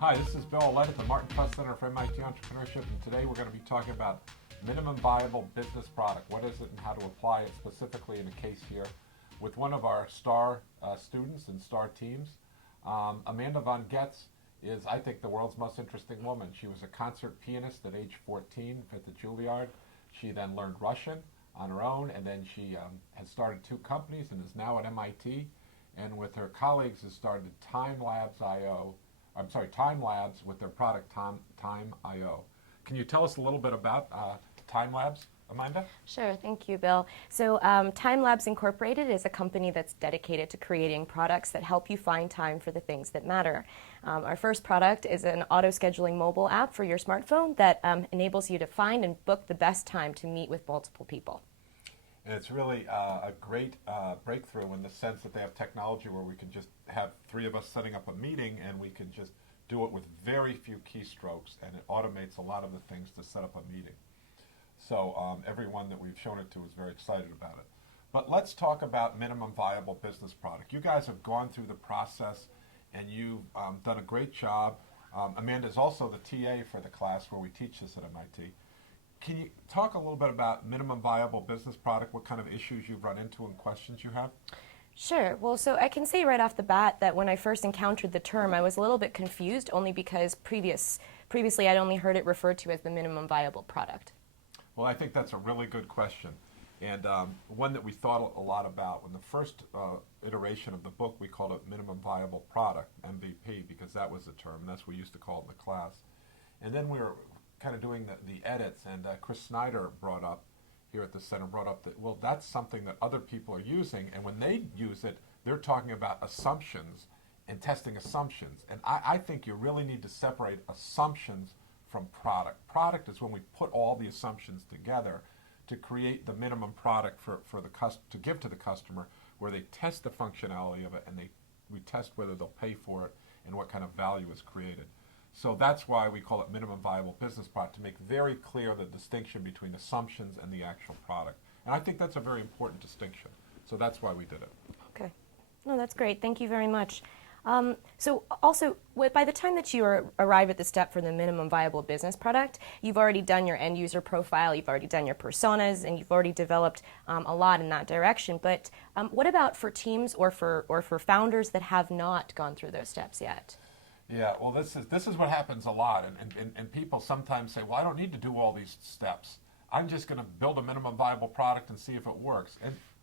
Hi, this is Bill Aulet at the Martin Trust Center for MIT Entrepreneurship, and today we're going to be talking about minimum viable business product. What is it and how to apply it specifically in a case here with one of our star students and star teams. Amanda von Goetz is, I think, the world's most interesting woman. She was a concert pianist at age 14 at the Juilliard. She then learned Russian on her own, and then she has started two companies and is now at MIT. And with her colleagues has started Thyme Labs with their product Thyme.io. Can you tell us a little bit about Thyme Labs, Amanda? Sure, thank you, Bill. So Thyme Labs Incorporated is a company that's dedicated to creating products that help you find time for the things that matter. Our first product is an auto-scheduling mobile app for your smartphone that enables you to find and book the best time to meet with multiple people. And it's really a great breakthrough in the sense that they have technology where we can just have three of us setting up a meeting and we can just do it with very few keystrokes, and it automates a lot of the things to set up a meeting. So everyone that we've shown it to is very excited about it. But let's talk about minimum viable business product. You guys have gone through the process and you've done a great job. Amanda is also the TA for the class where we teach this at MIT. Can you talk a little bit about minimum viable business product, what kind of issues you've run into and questions you have? Sure. Well, so I can say right off the bat that when I first encountered the term, I was a little bit confused only because previously I'd only heard it referred to as the minimum viable product. Well, I think that's a really good question, and one that we thought a lot about. When the first iteration of the book, we called it minimum viable product, MVP, because that was the term, and that's what we used to call it in the class. And then we were kind of doing the edits, and Chris Snyder here at the center brought up that, well, that's something that other people are using, and when they use it, they're talking about assumptions and testing assumptions. And I think you really need to separate assumptions from product. Product is when we put all the assumptions together to create the minimum product to give to the customer, where they test the functionality of it and we test whether they'll pay for it and what kind of value is created. So that's why we call it minimum viable business product, to make very clear the distinction between assumptions and the actual product. And I think that's a very important distinction. So that's why we did it. Okay. No, that's great. Thank you very much. So also, by the time that you arrive at the step for the minimum viable business product, you've already done your end user profile, you've already done your personas, and you've already developed a lot in that direction. But what about for teams or for founders that have not gone through those steps yet? Yeah, well, this is what happens a lot, and people sometimes say, well, I don't need to do all these steps. I'm just going to build a minimum viable product and see if it works.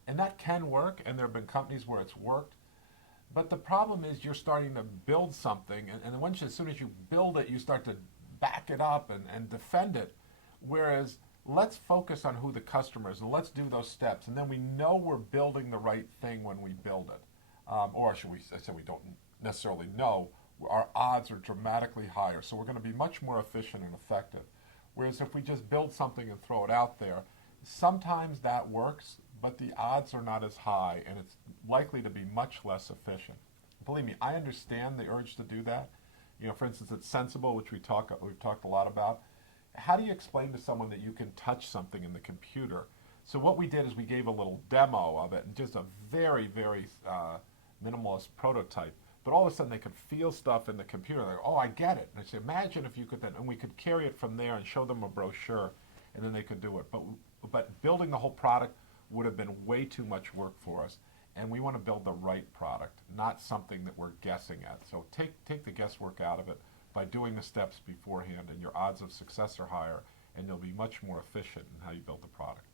And that can work, and there have been companies where it's worked. But the problem is you're starting to build something, and as soon as you build it, you start to back it up and defend it. Whereas let's focus on who the customer is, and let's do those steps, and then we know we're building the right thing when we build it. Or should I say we don't necessarily know. Our odds are dramatically higher, so we're going to be much more efficient and effective. Whereas if we just build something and throw it out there, sometimes that works, but the odds are not as high, and it's likely to be much less efficient. Believe me, I understand the urge to do that. You know, for instance, it's sensible, which we've talked a lot about. How do you explain to someone that you can touch something in the computer? So what we did is we gave a little demo of it, and just a very, very minimalist prototype. But all of a sudden they could feel stuff in the computer. They're like, oh, I get it. And I say, imagine if you could then, and we could carry it from there and show them a brochure, and then they could do it. But building the whole product would have been way too much work for us. And we want to build the right product, not something that we're guessing at. So take the guesswork out of it by doing the steps beforehand, and your odds of success are higher, and you'll be much more efficient in how you build the product.